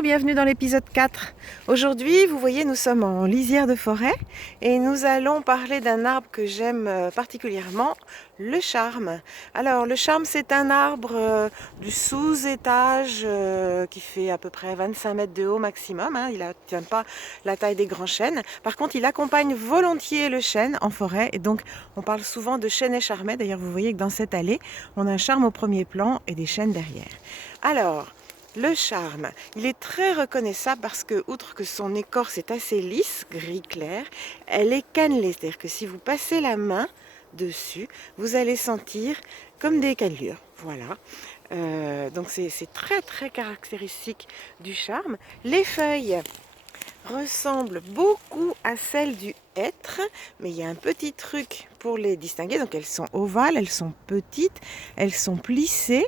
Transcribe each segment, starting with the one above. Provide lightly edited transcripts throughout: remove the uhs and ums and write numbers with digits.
Bonjour, bienvenue dans l'épisode 4. Aujourd'hui, vous voyez, nous sommes en lisière de forêt et nous allons parler d'un arbre que j'aime particulièrement, le charme. Alors, le charme, c'est un arbre du sous-étage qui fait à peu près 25 mètres de haut maximum. Il n'atteint pas la taille des grands chênes. Par contre, il accompagne volontiers le chêne en forêt et donc on parle souvent de chêne charmé. D'ailleurs, vous voyez que dans cette allée, on a un charme au premier plan et des chênes derrière. Alors, le charme, il est très reconnaissable parce que, outre que son écorce est assez lisse, gris clair, elle est cannelée. C'est-à-dire que si vous passez la main dessus, vous allez sentir comme des cannelures. Voilà. Donc c'est très très caractéristique du charme. Les feuilles ressemblent beaucoup à celles du hêtre, mais il y a un petit truc pour les distinguer. Donc elles sont ovales, elles sont petites, elles sont plissées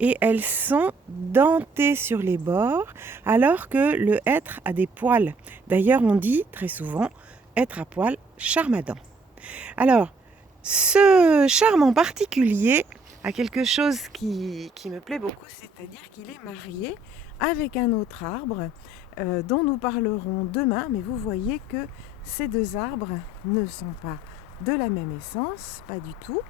et elles sont dentées sur les bords, alors que le hêtre a des poils. D'ailleurs, on dit très souvent hêtre à poils, charme à dents. Alors, ce charme en particulier a quelque chose qui me plaît beaucoup, c'est-à-dire qu'il est marié avec un autre arbre dont nous parlerons demain, mais vous voyez que ces deux arbres ne sont pas de la même essence, pas du tout,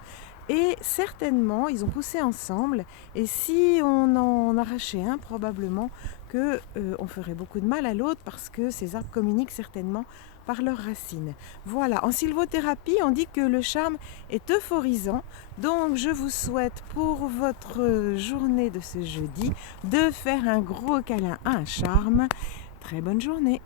et certainement ils ont poussé ensemble, et si on en arrachait un, probablement que on ferait beaucoup de mal à l'autre parce que ces arbres communiquent certainement par leurs racines. Voilà, en sylvothérapie, on dit que le charme est euphorisant, donc je vous souhaite pour votre journée de ce jeudi de faire un gros câlin à un charme. Très bonne journée.